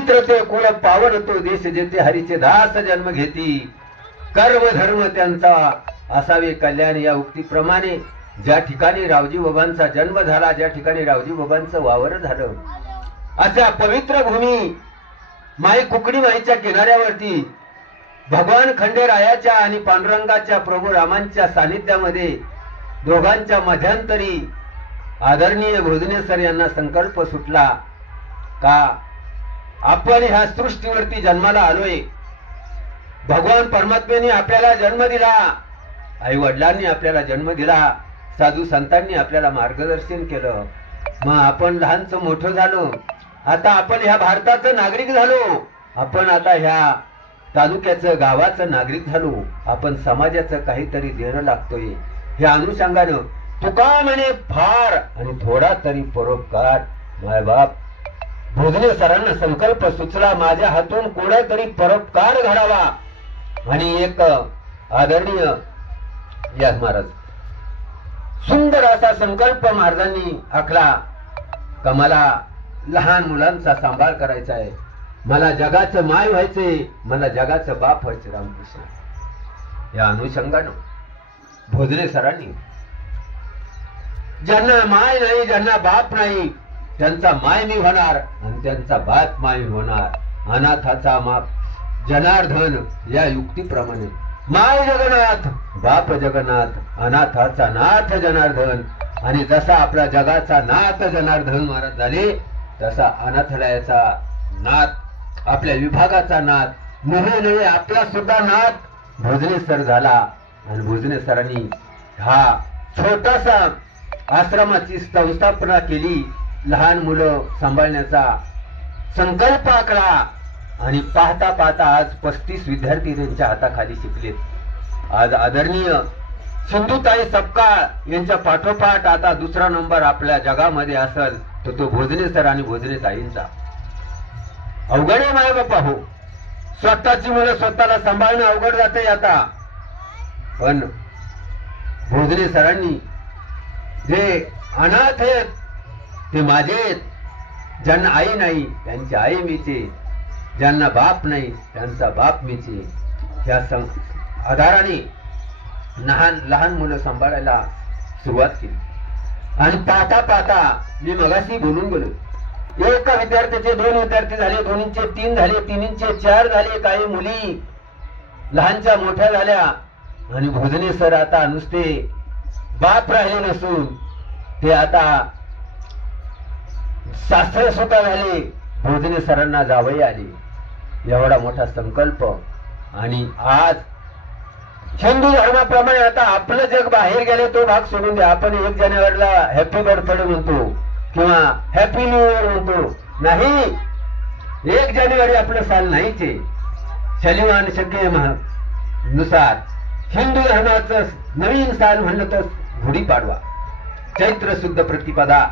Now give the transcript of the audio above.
पवित्र ते कुळ पावन तो देश जेथे हरीचे दास जन्म घेती, कर्म धर्म त्यांचा असावे कल्याण. या उक्तीप्रमाणे ज्या ठिकाणी रावजी बाबांचा जन्म झाला, ज्या ठिकाणी रावजी बाबांचं वावर झालं, अशा पवित्र भूमी माई कुकडी माईच्या किनाऱ्यावरती भगवान खंडेरायाच्या आणि पांडुरंगाच्या प्रभू रामांच्या सानिध्यामध्ये दोघांच्या मध्यांतरी आदरणीय भोजने सर यांना संकल्प सुटला का आपण ह्या सृष्टीवरती जन्माला आलोय. भगवान परमात्म्याने आपल्याला जन्म दिला, आई वडिलांनी आपल्याला जन्म दिला, साधू संतांनी आपल्याला मार्गदर्शन केलं. मग आपण लहानचं मोठं झालो, आता आपण ह्या भारताचं नागरिक झालो, आपण आता ह्या तालुक्याचं गावाचं नागरिक झालो, आपण समाजाचं काहीतरी देणं लागतोय. ह्या अनुषंगानं तुका म्हणे फार आणि थोडा तरी परोपकार. मायबाप भोजने सरांना संकल्प सुचला, माझ्या हातून कोणा तरी परोपकार घडावा. आणि एक आदरणीय या महाराज सुंदर असा संकल्प महाराजांनी आखला का मला लहान मुलांचा सांभाळ करायचा आहे, मला जगाचं माय व्हायचंय, मला जगाचं बाप व्हायचं. रामकृष्ण या अनुषंगानं भोजने सरांनी ज्यांना माय नाही, ज्यांना बाप नाही, त्यांचा माय मी होणार आणि त्यांचा बाप माय होणार. अनाथाचा माप जनार्दन या युक्तीप्रमाणे माय जगन्नाथ, बाप जगन्नाथ, अनाथाचा नाथ जनार्दन. आणि जसा आपला जगाचा नाथ जनार्दन महाराज झाले, तसा अनाथालयाचा नाथ, आपल्या विभागाचा नाथ, नव्हे आपला सुद्धा नाथ भोजने सर झाला. आणि भोजने सरांनी हा छोटासा आश्रमाची संस्थापना केली, लहान मुलं सांभाळण्याचा संकल्प आखला. आणि पाहता पाहता आज 35 विद्यार्थी त्यांच्या हाताखाली शिकलेत. आज आदरणीय सिंधुताई सपकाळ यांच्या पाठोपाठ आता दुसरा नंबर आपल्या जगामध्ये असेल तर तो भोजने सर आणि भोजने ताईंचा. अवघड आहे माय बापा हो, स्वतःची मुलं स्वतःला सांभाळणं अवघड जाते आता. पण भोजने सरांनी जे अनाथ आहेत ते माझे, ज्यांना आई नाही त्यांची आई मीचे, ज्यांना बाप नाही त्यांचा बाप मीचे, ह्या आधाराने लहान मुलं सांभाळायला सुरुवात केली. आणि पाहता पाहता मी मगाशी बोलून गेलो, एका विद्यार्थ्याचे 2 विद्यार्थी झाले, 2चे 3 झाले, 3चे 4 झाले, काही मुली लहानच्या मोठ्या झाल्या. आणि भोजने सर आता नुसते बाप राहिले नसून ते आता सासरे सुद्धा झाले. भोजने सरांना जावई आले. एवढा मोठा संकल्प. आणि आज हिंदू धर्माप्रमाणे आता आपलं जग बाहेर गेले तो भाग सोडून द्या. आपण 1 जानेवारीला हॅपी बर्थडे म्हणतो किंवा हॅपी न्यू इयर म्हणतो. नाही, 1 जानेवारी आपलं साल नाहीच आहे. शलिवान शके नुसार हिंदू धर्माचं नवीन साल म्हणलं तर गुढीपाडवा, चैत्र शुद्ध प्रतिपदा